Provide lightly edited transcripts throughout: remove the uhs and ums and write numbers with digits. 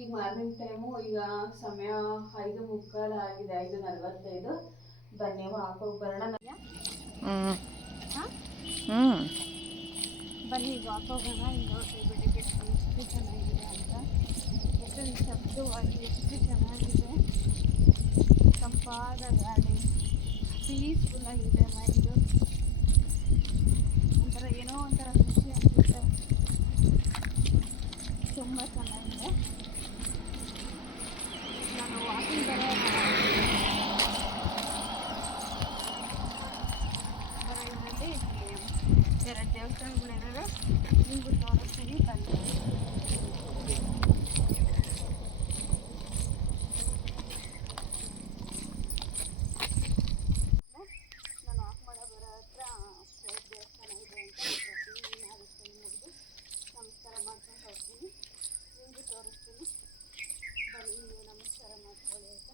ಈಗ morning time, ಈಗ ಸಮಯ 5:45 ಆಗಿದೆ, 5:45. ಬನ್ನಿ ವಾಕೋಗಿ ಬರೋಣ. ಬನ್ನಿ ವಾಕೋಗೋಣ. ಇಲ್ಲಿ ನೋಡ್ರಿ ಬೆಳಿಗ್ಗೆ ಎಷ್ಟು ಚೆನ್ನಾಗಿದೆ ಅಂತ, ಎಷ್ಟು ನಿಶಬ್ದವಾಗಿ, ಎಷ್ಟು ಚೆನ್ನಾಗಿದೆ. ತಂಪಾದ ಗಾಳಿ, ಪೀಸ್ಫುಲ್ ಆಗಿದೆ ಮೈಂಡು. ಒಂಥರ ಏನೋ ಒಂಥರ ಖುಷಿ ಅನಿಸುತ್ತೆ. ತುಂಬ ಚೆನ್ನಾಗಿದೆ. ನಾನು ವಾಕಿಂಗ್ ಬರೋ ಇದರಲ್ಲಿ 2 ದೇವಸ್ಥಾನಗಳಿದ್ದಾವೆ, ನಿಮಗೂ ತೋರಿಸ್ತೀನಿ ಬನ್ನಿ. ನಾನು ವಾಕ್ ಮಾಡೋ ಬರೋ ಹತ್ರ ದೇವಸ್ಥಾನ ಇದೆ ಅಂತ ಪ್ರತಿದಿನ ಆಗುತ್ತೆ ಮುಗಿದು ನಮಸ್ಕಾರ ಮಾಡ್ಕೊಂಡು ಹೋಗ್ತೀನಿ. ನಿಮಗೂ ತೋರಿಸ್ತೀನಿ ಬನ್ನಿ, ನೀವು ನಮಸ್ಕಾರ ಮಾಡ್ಕೊಳ್ಳಿ ಅಂತ.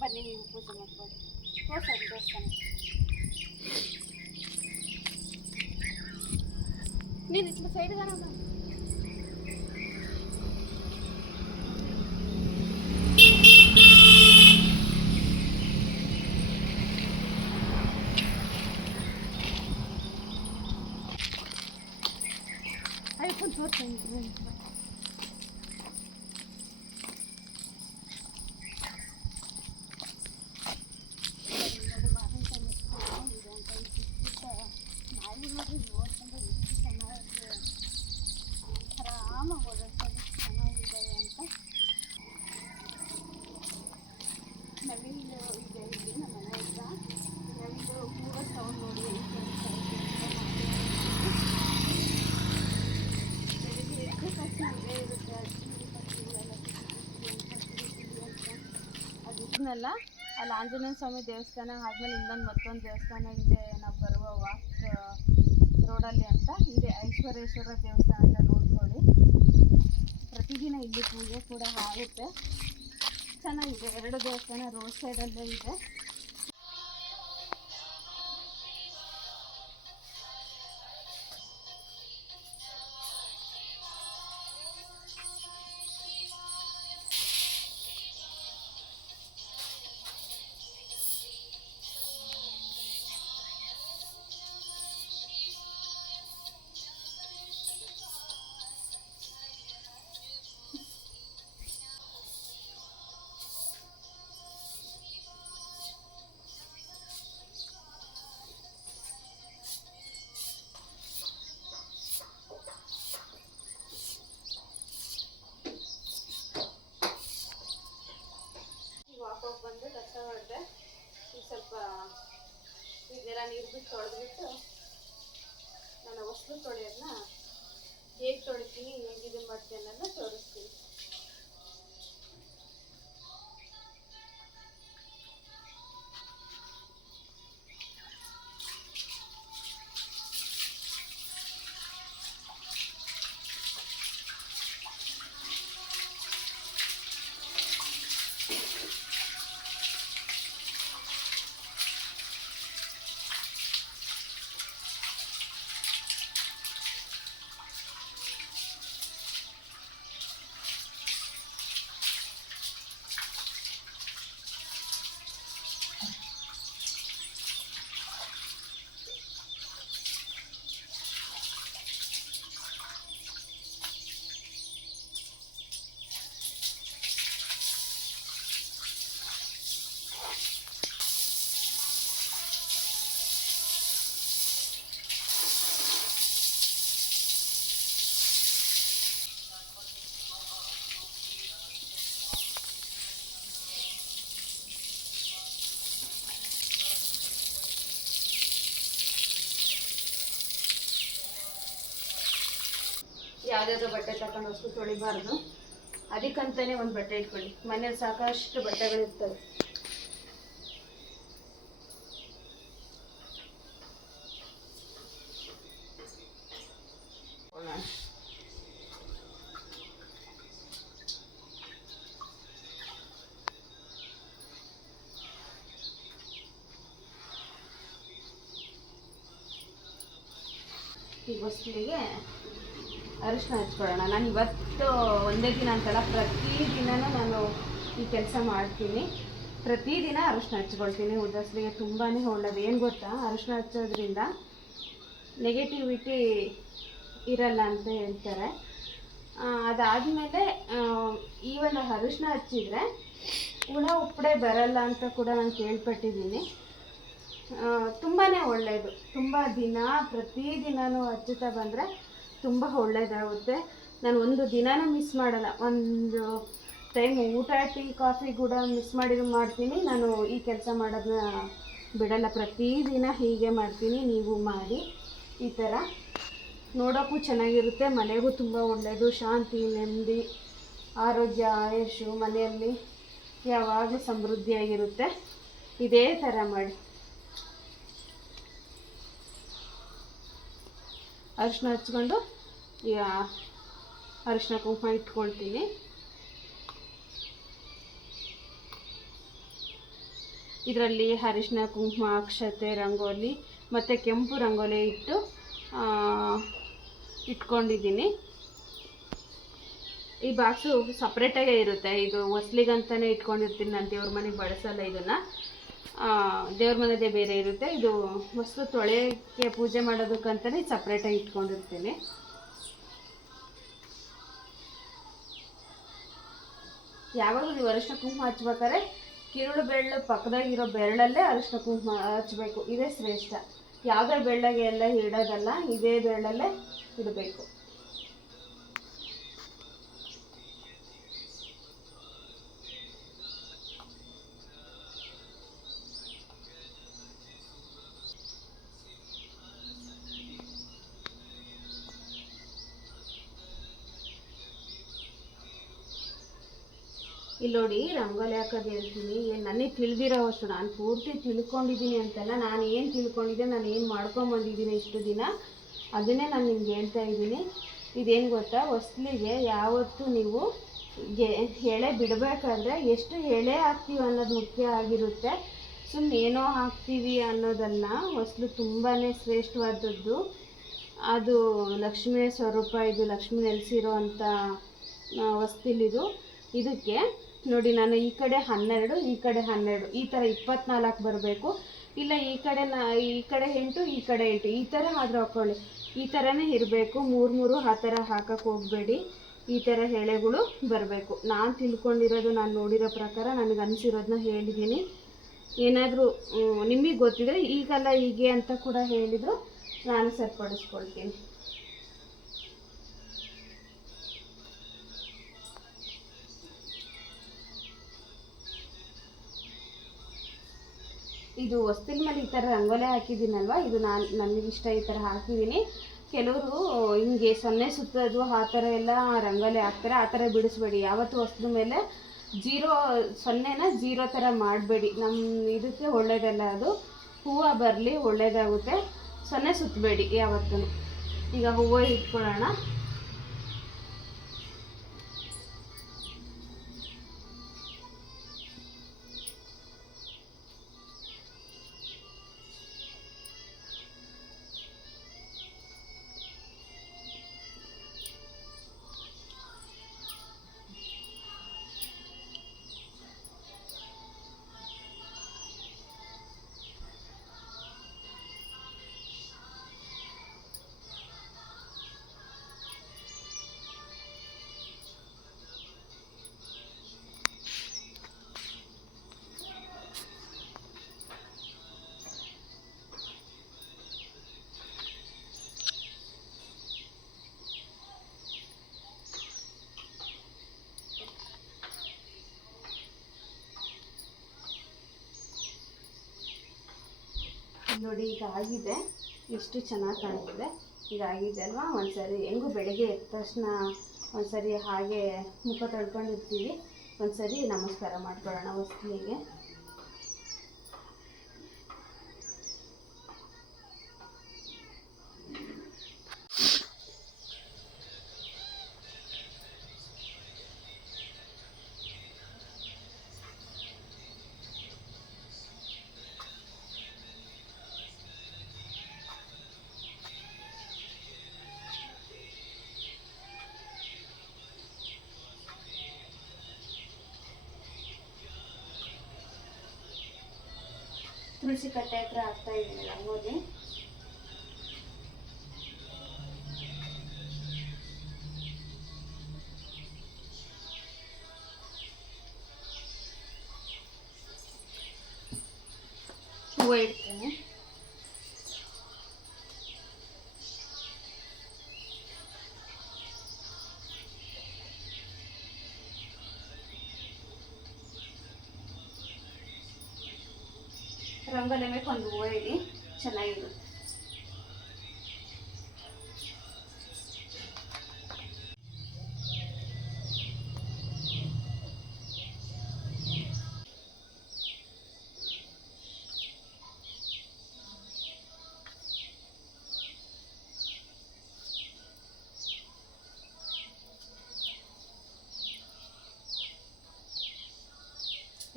ಬನ್ನಿ, ನೀವು ಪೂಜೆ ಮಾಡ್ಬೋದು. ತೋರ್ಸೋದು ದೇವಸ್ಥಾನ. ನೀನು ಇಟ್ಲು ಸೈಡ್ಗೆ ನಾನು ಐಫೋನ್ ತೋರಿಸ್ತೀನಿ. ಆರಾಮಾಗಿ ಓಡಾಡ್ತಾರೆ, ಚೆನ್ನಾಗಿದೆ ಅಂತ. ನವಿಲು ಇದೆ ಇಲ್ಲಿ ನಮ್ಮ ಮನೆ ಹತ್ರ. ನವಿಲು ಪೂರ ಸೌಂಡ್ ನೋಡಿ ಬೆಳಿಗ್ಗೆ ಎದ್ದ ತಕ್ಷಣ ಇದೇ ಇರುತ್ತೆ. ಪಕ್ಷಿಗಳೆಲ್ಲ ಅದು ಇದನ್ನೆಲ್ಲ ಅಲ್ಲಿ ಆಂಜನೇಯ ಸ್ವಾಮಿ ದೇವಸ್ಥಾನ ಆದಮೇಲೆ ಇನ್ನೊಂದು ಮತ್ತೊಂದು ದೇವಸ್ಥಾನ ಇದೆ ನಾವು ಬರುವ ವಾಕ್ ರೋಡಲ್ಲಿ ಅಂತ ಇದೆ, ಐಶ್ವರೇಶ್ವರ ದೇವಸ್ಥಾನ ಅಂತ ನೋಡ್ಕೊಳ್ಳಿ. ಪ್ರತಿದಿನ ಇಲ್ಲಿ ಪೂಜೆ ಕೂಡ ಆಗುತ್ತೆ, ಚೆನ್ನಾಗಿದೆ. 2 ದೇವಸ್ಥಾನ ರೋಡ್ ಸೈಡಲ್ಲೇ ಇದೆ. ವಾಕೋಗಿ ಬಂದು ಕಸ ಹೊಡೆದೆ. ಈಗ ಸ್ವಲ್ಪ ಇದೆಲ್ಲ ನೀರು ಬಿಟ್ಟು ತೊಳೆದ್ಬಿಟ್ಟು ನಾನು ಹೊಸಲು ತೊಳೆಯೋದನ್ನ ಹೇಗೆ ತೊಳಿತೀನಿ, ಹೇಗೆ ಇದು ಮಾಡ್ತೀನಿ ಅನ್ನೋದನ್ನ ತೋರಿಸ್ತೀನಿ. ಯಾವುದಾದ್ರೂ ಬಟ್ಟೆ ತಗೊಂಡು ವಸ್ತು ತೊಳಿಬಾರ್ದು. ಅದಕ್ಕಂತಾನೆ ಒಂದು ಬಟ್ಟೆ ಇಟ್ಕೊಳ್ಳಿ. ಮನೇಲಿ ಸಾಕಷ್ಟು ಬಟ್ಟೆಗಳಿರ್ತವೆ. ಈ ಹೊಸ್ಲಿಗೆ ಅರಿಶಿನ ಹಚ್ಕೊಳ್ಳೋಣ. ನಾನು ಇವತ್ತು ಒಂದೇ ದಿನ ಅಂತಲ್ಲ, ಪ್ರತಿದಿನನೂ ನಾನು ಈ ಕೆಲಸ ಮಾಡ್ತೀನಿ. ಪ್ರತಿದಿನ ಅರಿಶಿನ ಹಚ್ಕೊಳ್ತೀನಿ. ಉದಸ್ಲಿಗೆ ತುಂಬಾ ಒಳ್ಳೆಯದು. ಏನು ಗೊತ್ತಾ, ಅರಿಶಿನ ಹಚ್ಚೋದ್ರಿಂದ ನೆಗೆಟಿವಿಟಿ ಇರಲ್ಲ ಅಂತ ಹೇಳ್ತಾರೆ. ಅದಾದಮೇಲೆ ಈ ಒಂದು ಅರಿಶಿನ ಹಚ್ಚಿದರೆ ಹುಳ ಉಪ್ಪಡೆ ಬರಲ್ಲ ಅಂತ ಕೂಡ ನಾನು ಕೇಳ್ಪಟ್ಟಿದ್ದೀನಿ. ತುಂಬಾ ಒಳ್ಳೆಯದು. ತುಂಬ ಪ್ರತಿದಿನವೂ ಹಚ್ಚುತ್ತಾ ಬಂದರೆ ತುಂಬ ಒಳ್ಳೆಯದಾಗುತ್ತೆ. ನಾನು ಒಂದು ದಿನನೂ ಮಿಸ್ ಮಾಡಲ್ಲ. ಒಂದು ಟೈಮ್ ಊಟ, ಟೀ, ಕಾಫಿ ಕೂಡ ಮಿಸ್ ಮಾಡ್ತೀನಿ. ನಾನು ಈ ಕೆಲಸ ಮಾಡೋದನ್ನ ಬಿಡಲ್ಲ. ಪ್ರತಿದಿನ ಹೀಗೆ ಮಾಡ್ತೀನಿ. ನೀವು ಮಾಡಿ. ಈ ಥರ ನೋಡೋಕ್ಕೂ ಚೆನ್ನಾಗಿರುತ್ತೆ, ಮನೆಗೂ ತುಂಬ ಒಳ್ಳೆಯದು. ಶಾಂತಿ, ನೆಮ್ಮದಿ, ಆರೋಗ್ಯ, ಆಯುಷು ಮನೆಯಲ್ಲಿ ಯಾವಾಗಲೂ ಸಮೃದ್ಧಿಯಾಗಿರುತ್ತೆ. ಇದೇ ಥರ ಮಾಡಿ. ಅರಿಶಿನ ಹಚ್ಕೊಂಡು ಅರಿಶಿನ ಕುಂಕುಮ ಇಟ್ಕೊಳ್ತೀನಿ. ಇದರಲ್ಲಿ ಅರಿಶಿನ ಕುಂಕುಮ, ಅಕ್ಷತೆ, ರಂಗೋಲಿ ಮತ್ತು ಕೆಂಪು ರಂಗೋಲಿ ಇಟ್ಕೊಂಡಿದ್ದೀನಿ. ಈ ಬಾಕ್ಸು ಸಪ್ರೇಟಾಗೇ ಇರುತ್ತೆ. ಇದು ಹೊಸ್ಲಿಗಂತಲೇ ಇಟ್ಕೊಂಡಿರ್ತೀನಿ. ನಾನು ದೇವ್ರ ಮನೆಗೆ ಬಳಸಲ್ಲ ಇದನ್ನು. ದೇವ್ರ ಮನೆದೇ ಬೇರೆ ಇರುತ್ತೆ. ಇದು ವಸ್ತು ತೊಳೆಯೋಕ್ಕೆ, ಪೂಜೆ ಮಾಡೋದಕ್ಕಂತಲೇ ಸಪ್ರೇಟಾಗಿ ಇಟ್ಕೊಂಡಿರ್ತೀನಿ. ಯಾವಾಗಲೂ ನೀವು ಅರಿಶಿನ ಕುಂಕುಮ ಹಚ್ಬೇಕಾದ್ರೆ ಕಿರುಳು ಬೆರಳು ಪಕ್ಕದಾಗಿರೋ ಬೆರಳಲ್ಲೇ ಅರಿಶಿನ ಕುಂಕುಮ ಹಚ್ಚಬೇಕು. ಇದೇ ಶ್ರೇಷ್ಠ. ಯಾವುದೇ ಬೆರಳಿಗೆ ಎಲ್ಲ ಇಡೋದಲ್ಲ, ಇದೇ ಬೆರಳಲ್ಲೇ ಇಡಬೇಕು. ಇಲ್ಲಿ ನೋಡಿ, ರಂಗೋಲಿ ಹಾಕೋದು ಹೇಳ್ತೀನಿ. ನನಗೆ ತಿಳಿದಿರೋ ಅಷ್ಟು, ನಾನು ಪೂರ್ತಿ ತಿಳ್ಕೊಂಡಿದ್ದೀನಿ ಅಂತಲ್ಲ, ನಾನು ಏನು ತಿಳ್ಕೊಂಡಿದ್ದೆ, ನಾನು ಏನು ಮಾಡ್ಕೊಂಬಂದಿದ್ದೀನಿ ಇಷ್ಟು ದಿನ, ಅದನ್ನೇ ನಾನು ನಿಮ್ಗೆ ಹೇಳ್ತಾ ಇದ್ದೀನಿ. ಇದೇನು ಗೊತ್ತಾ, ಹೊಸ್ಲಿಗೆ ಯಾವತ್ತೂ ನೀವು ಎಳೆ ಬಿಡಬೇಕಾದ್ರೆ ಎಷ್ಟು ಎಳೆ ಹಾಕ್ತೀವಿ ಅನ್ನೋದು ಮುಖ್ಯ ಆಗಿರುತ್ತೆ. ಸುಮ್ಮನೆ ಏನೋ ಹಾಕ್ತೀವಿ ಅನ್ನೋದಲ್ಲ. ಹೊಸ್ಲು ತುಂಬಾ ಶ್ರೇಷ್ಠವಾದದ್ದು. ಅದು ಲಕ್ಷ್ಮಿಯ ಸ್ವರೂಪ. ಇದು ಲಕ್ಷ್ಮಿ ನೆಲೆಸಿರೋ ಅಂಥ ಹೊಸ್ತಿಲಿದು. ಇದಕ್ಕೆ ನೋಡಿ, ನಾನು ಈ ಕಡೆ 12, ಈ ಕಡೆ 12, ಈ ಥರ 24 ಬರಬೇಕು. ಇಲ್ಲ ಈ ಕಡೆ 8, ಈ ಕಡೆ 8, ಈ ಥರ ಆದರೂ ಹಾಕ್ಕೊಳ್ಳಿ. ಈ ಥರನೇ ಇರಬೇಕು. 3 ಆ ಥರ ಹಾಕಕ್ಕೆ ಹೋಗಬೇಡಿ. ಈ ಥರ ಎಳೆಗಳು ಬರಬೇಕು. ನಾನು ತಿಳ್ಕೊಂಡಿರೋದು, ನಾನು ನೋಡಿರೋ ಪ್ರಕಾರ ನನಗೆ ಅನಿಸಿರೋದನ್ನ ಹೇಳಿದ್ದೀನಿ. ಏನಾದರೂ ನಿಮಗೆ ಗೊತ್ತಿದ್ರೆ ಈಗಲ್ಲ ಹೀಗೆ ಅಂತ ಕೂಡ ಹೇಳಿದ್ರು ನಾನು ಸರಿಪಡಿಸ್ಕೊಳ್ತೀನಿ. ಇದು ಹೊಸ್ತಿನ ಮೇಲೆ ಈ ಥರ ರಂಗೋಲಿ ಹಾಕಿದ್ದೀನಲ್ವ, ಇದು ನನಗಿಷ್ಟ. ಈ ಥರ ಹಾಕಿದ್ದೀನಿ. ಕೆಲವರು ಹಿಂಗೆ 0 ಸುತ್ತೋದು ಆ ಥರ ಎಲ್ಲ ರಂಗೋಲಿ ಹಾಕ್ತಾರೆ. ಆ ಥರ ಬಿಡಿಸ್ಬೇಡಿ. ಯಾವತ್ತೂ ಹೊಸ್ತಿನ ಮೇಲೆ 0 ಥರ ಮಾಡಬೇಡಿ. ನಮ್ಮ ಇದಕ್ಕೆ ಒಳ್ಳೆಯದಲ್ಲ ಅದು. ಹೂವು ಬರಲಿ, ಒಳ್ಳೆಯದಾಗುತ್ತೆ. 0 ಸುತ್ತಬೇಡಿ ಯಾವತ್ತೂ. ಈಗ ಹೂವು ಇಟ್ಕೊಳ್ಳೋಣ. ನೋಡಿ, ಈಗ ಆಗಿದೆ. ಎಷ್ಟು ಚೆನ್ನಾಗಿ ಕಾಣ್ತಿದೆ. ಇದಾಗಿದೆ ಅಲ್ವಾ. ಒಂದ್ಸರಿ ಹೆಂಗೂ ಬೆಳಿಗ್ಗೆ ಎದ್ದ ತಕ್ಷಣ ಒಂದ್ಸರಿ ಹಾಗೆ ಮುಖ ತೊಳ್ಕೊಂಡಿರ್ತೀವಿ, ಒಂದ್ಸರಿ ನಮಸ್ಕಾರ ಮಾಡ್ಕೊಳ್ಳೋಣ ಹೊಸ್ಲಿಗೆ. ತುಳಸಿ ಕಟ್ಟೆ ಹತ್ರ ಆಗ್ತಾ ಇದ್ದೀನಿ ರಂಗೋಲಿ. ಹೂವು ಇಡ್ತೇನೆ. ರಂಗೋಲಿ ಮೇಲೆ ಒಂದು ಹೂವು ಇಡಿ, ಚೆನ್ನಾಗಿರುತ್ತೆ.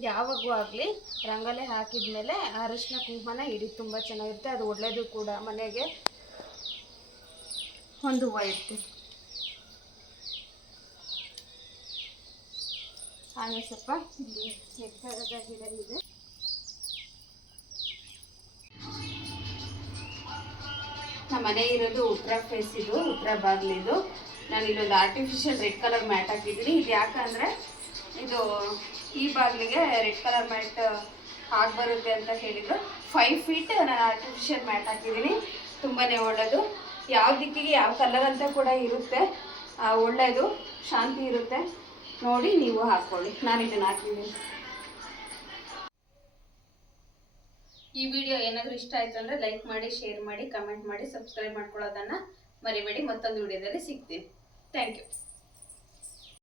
ಯಾವಾಗೂ ಆಗಲಿ ರಂಗೋಲಿ ಹಾಕಿದ್ಮೇಲೆ ಅರಿಶಿನ ಕುಂಕುಮನ ಇಡಿ, ತುಂಬ ಚೆನ್ನಾಗಿರುತ್ತೆ. ಅದು ಒಳ್ಳೆಯದು ಕೂಡ. ಮನೆಗೆ ಒಂದು ಹೂವು ಇಡ್ತೀನಿ. ಹಾಗೆ ಸ್ವಲ್ಪ ಇಲ್ಲಿ ಎತ್ತರದ ಗಿಡ ಇದೆ. ನಮ್ಮ ಮನೆ ಇರೋದು ಉತ್ತರ ಫೇಸ್, ಇದು ಉತ್ತರ ಬಾಗಿಲಿದು. ನಾನು ಇಲ್ಲೊಂದು ಆರ್ಟಿಫಿಷಿಯಲ್ ರೆಡ್ ಕಲರ್ ಮ್ಯಾಟ್ ಹಾಕಿದ್ದೀನಿ. ಇದು ಯಾಕಂದರೆ ಇದು ಈ ಬಾಗಿಲಿಗೆ ರೆಡ್ ಕಲರ್ ಮ್ಯಾಟ್ ಬರುತ್ತೆ ಅಂತ ಹೇಳಿದರು. 5 ಫೀಟ್ ನಾನು ಆರ್ಟಿಫಿಷಿಯಲ್ ಮ್ಯಾಟ್ ಹಾಕಿದ್ದೀನಿ. ತುಂಬಾ ಒಳ್ಳೆಯದು. ಯಾವ ದಿಕ್ಕಿಗೆ ಯಾವ ಕಲರ್ ಅಂತ ಕೂಡ ಇರುತ್ತೆ, ಒಳ್ಳೆಯದು, ಶಾಂತಿ ಇರುತ್ತೆ. ನೋಡಿ ನೀವು ಹಾಕ್ಕೊಳ್ಳಿ. ನಾನು ಇದನ್ನು ಹಾಕಿದ್ದೀನಿ. ಈ ವಿಡಿಯೋ ಏನಾದರೂ ಇಷ್ಟ ಆಯಿತು ಅಂದರೆ ಲೈಕ್ ಮಾಡಿ, ಶೇರ್ ಮಾಡಿ, ಕಮೆಂಟ್ ಮಾಡಿ, ಸಬ್ಸ್ಕ್ರೈಬ್ ಮಾಡ್ಕೊಳ್ಳೋದನ್ನು ಮರಿಬೇಡಿ. ಮತ್ತೊಂದು ವಿಡಿಯೋದಲ್ಲಿ ಸಿಗ್ತೀನಿ. Thank you.